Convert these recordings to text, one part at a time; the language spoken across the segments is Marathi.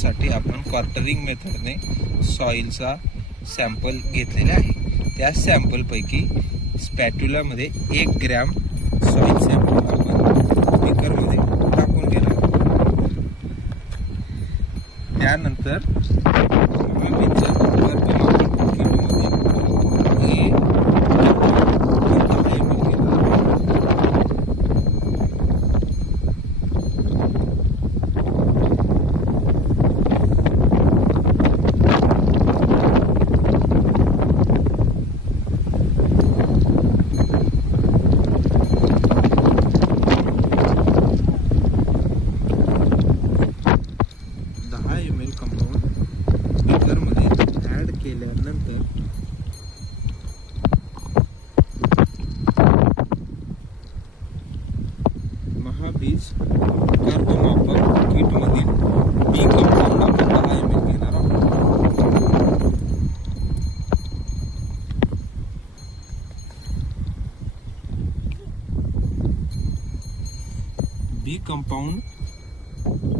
त्यासाठी आपण क्वार्टरिंग मेथडने सॉइलचा सॅम्पल घेतलेला आहे। त्या सॅम्पलपैकी स्पॅट्युलामध्ये 1 ग्रॅम सॉइल सॅम्पल आपण स्पीकरमध्ये टाकून घेणार आहोत। त्यानंतर कंपाऊंड स्पीकरमध्ये ॲड केल्यानंतर महाबीज कर्बमापक किटमधील बी कंपाऊंड आपण 10 ml घेणार आहोत। बी कंपाऊंड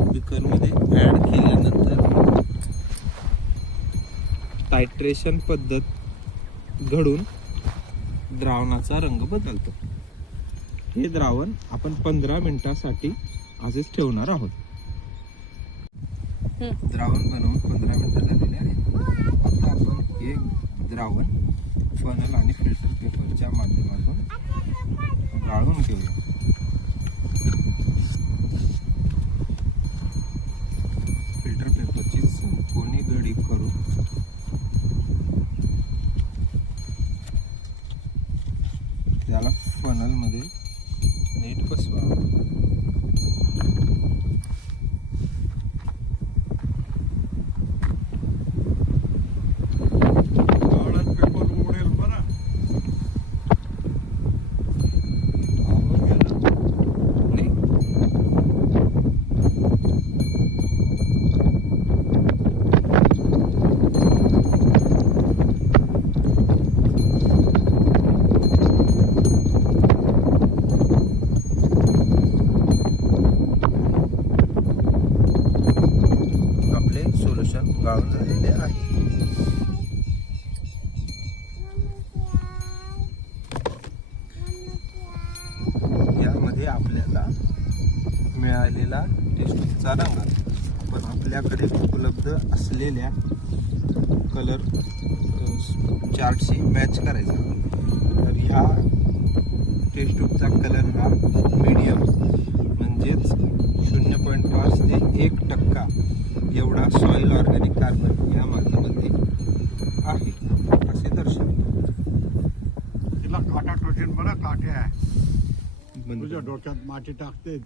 स्पीकरमध्ये ॲड केल्यानंतर टायट्रेशन पद्धत घडून द्रावणाचा रंग बदलतो। हे द्रावण आपण 15 मिनिटांसाठी असेच ठेवणार आहोत। द्रावण बनवून 15 मिनिटं झालेले आहेत। आता आपण हे द्रावण फनल आणि फिल्टर पेपरच्या माध्यमातून गाळून घेऊया। फिल्टर पेपरची कोणी गडी करू त्याला फनल मध्ये नीट बसवा। सोल्युशन गाळून झालेले आहे। यामध्ये आपल्याला मिळालेला टेस्टचा रंग आपण आपल्याकडे उपलब्ध असलेल्या कलर चार्टशी मॅच करायचा। तर ह्या टेस्ट ट्यूबचा कलर हा मीडियम म्हणजेच 0.5 ते 1% एवढा सॉइल ऑर्गॅनिक कार्बन या मातीमध्ये आहे असे दर्शवतो। तिला काटा टोचेन बरं, काटे आहे तुझ्या डोक्यात माती टाकते।